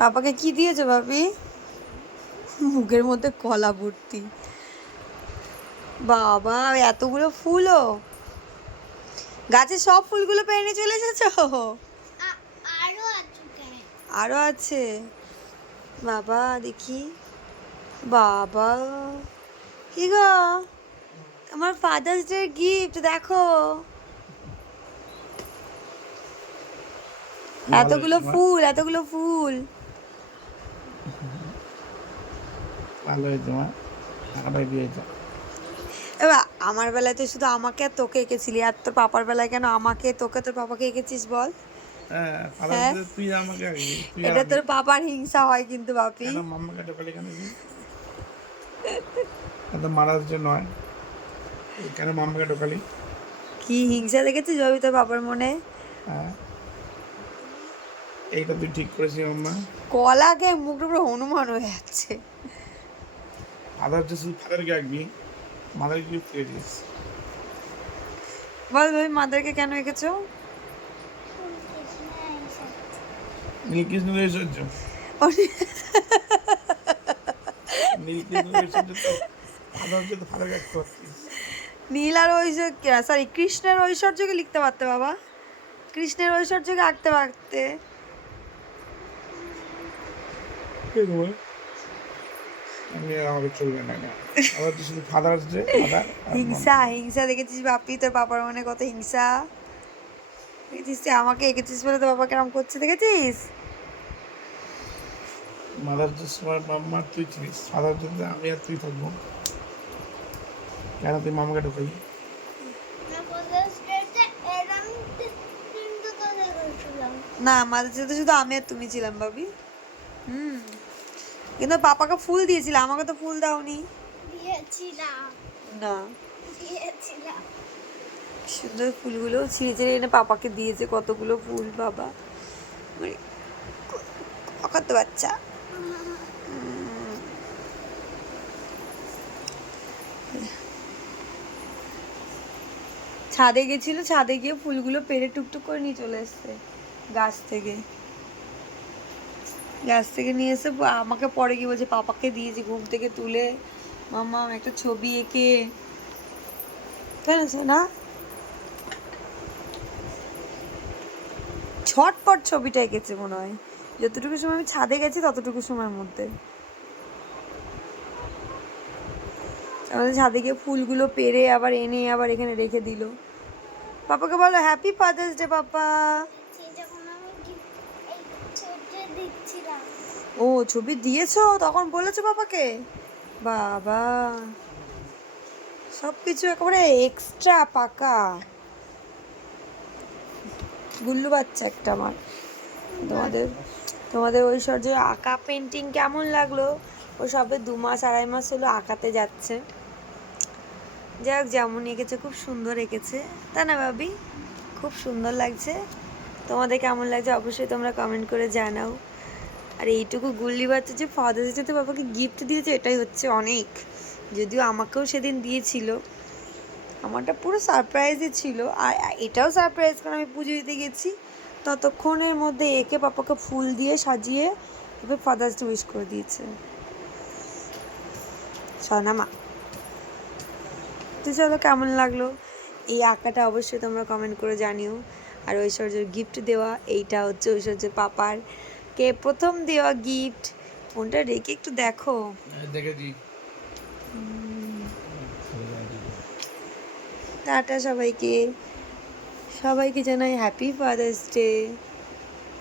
পাপাকে কি দিয়েছ ভাবি? মুখের মধ্যে কলা ভর্তি। বাবা এতগুলো ফুলও? গাছে সব ফুলগুলো পেরে চলে এসেছ? আ- আছে কেন? আরও আছে? বাবা দেখি। বাবা কি গো? আমার ফাদার্স ডে গিফট দেখো। এতগুলো ফুল এতগুলো ফুল। ভালো হয়েছে মা। টাকাটাই দিয়েছে এবার আমার বেলায় তো শুধু আমাকে আর তোকে এঁকেছিলি আর তোর পাপার বেলায় কেন আমাকে তোকে তোর পাপাকে এঁকেছিস বল? হ্যাঁ হ্যাঁ? এটা তোর পাপার হিংসা হয় কিন্তু বাপি। কেন ঢোকালি কেন মারার জন্য নয়। কেন মাম্মাকে ঢোকালি? কি হিংসা দেখেছিস ভাবি তোর পাপার মনে? হ্যাঁ। এইটা তুই ঠিক করেছিস মাম্মা। কলাকে মুখটা পুরো হনুমান হয়ে যাচ্ছে। ফাদার যে শুধু ফাদারকে আঁকবি মাদার গিফট দিয়ে দিস। বল ভাবি মাদারকে কেন এঁকেছো নীলকৃষ্ণ ঐশ্বর্য নীলকৃষ্ণ ঐশ্বর্য ফাদার যে তো ফাদারকে আঁকতে পারতিস। নীল আর ঐশ্বর্য সরি কৃষ্ণের ঐশ্বর্যকে লিখতে পারতে বাবা। কৃষ্ণের ঐশ্বর্যকে আঁকতে পারতে। আমি আর আমাকে চলবে না না। আবার তো শুধু ফাদার যে হিংসা হিংসা দেখেছিস বাপি? তোর বাবার মনে কত হিংসা। দেখেছিস তুই আমাকে এঁকেছিস বলে তোর বাবা কেরম করছে দেখেছিস? মাদার যে সময় মাম্মার তুই ছিলিস ফাদার যদি আমি আর তুই থাকব কেন তুই মামাকে ঢুকাই না তি- আমাদের সাথে শুধু আমি আর তুমি ছিলাম ভাবি হুম। কিন্তু পাপাকে ফুল দিয়েছিল আমাকে তো ফুল দাওনি। না। সুন্দর ফুলগুলো ছিঁড়ে ছিঁড়ে এনে পাপাকে দিয়েছে কতগুলো ফুল বাবা। মানে কত বাচ্চা। ছাদে গেছিল ছাদে গিয়ে ফুলগুলো পেরে টুকটুক করে নিয়ে চলে এসছে গাছ থেকে। গাছ থেকে নিয়ে এসে আমাকে পরে গিয়ে বলছে, পাপাকে দিয়েছি ঘুম থেকে তুলে। মামা একটা ছবি এঁকে কেন না ছটপট ছবিটা এঁকেছে মনে হয়। যতটুকু সময় আমি ছাদে গেছি, ততটুকু সময়ের মধ্যে। আমাদের ছাদে গিয়ে ফুলগুলো পেরে আবার এনে আবার এখানে রেখে দিল। পাপাকে বলো হ্যাপি ফাদার্স ডে পাপা। ও, ছবি দিয়েছ? তখন বলেছ বাবাকে? বাবা। সব কিছু একেবারে এক্সট্রা পাকা। গুল্লু বাচ্চা একটা আমার। তোমাদের তোমাদের ঐশ্বর্যের আঁকা পেন্টিং কেমন লাগল? ও সবে দু মাস, আড়াই মাস হলো আঁকাতে যাচ্ছে। যাই হোক যেমন এঁকেছে, খুব সুন্দর এঁকেছে। তা না ভাবি? খুব সুন্দর লাগছে। তোমাদের কেমন লাগছে? অবশ্যই তোমরা কমেন্ট করে জানাও। আর এইটুকু গুল্লি বাচ্চা যে ফাদার্স ডেতে বাবাকে গিফট দিয়েছে, এটাই হচ্ছে অনেক। যদিও আমাকেও সেদিন দিয়েছিল। আমারটা পুরো সারপ্রাইজই ছিল। আর এটাও সারপ্রাইজ কারণ আমি পুজো দিতে গেছি। ততক্ষণের মধ্যে একে পাপাকে ফুল দিয়ে সাজিয়ে এবার ফাদার্স ডে উইশ করে দিয়েছে। মা। তো চলো, কেমন লাগল? এই আঁকাটা অবশ্যই তোমরা কমেন্ট করে জানিও। আর ঐশ্বর্যের গিফট দেওয়া, এইটা হচ্ছে ঐশ্বর্যের পাপার কে? প্রথম দেওয়া গিফট। ফোনটা রেখে একটু দেখো। দেখেছি টাটা সবাইকে। সবাইকে জানাই হ্যাপি ফাদার্স ডে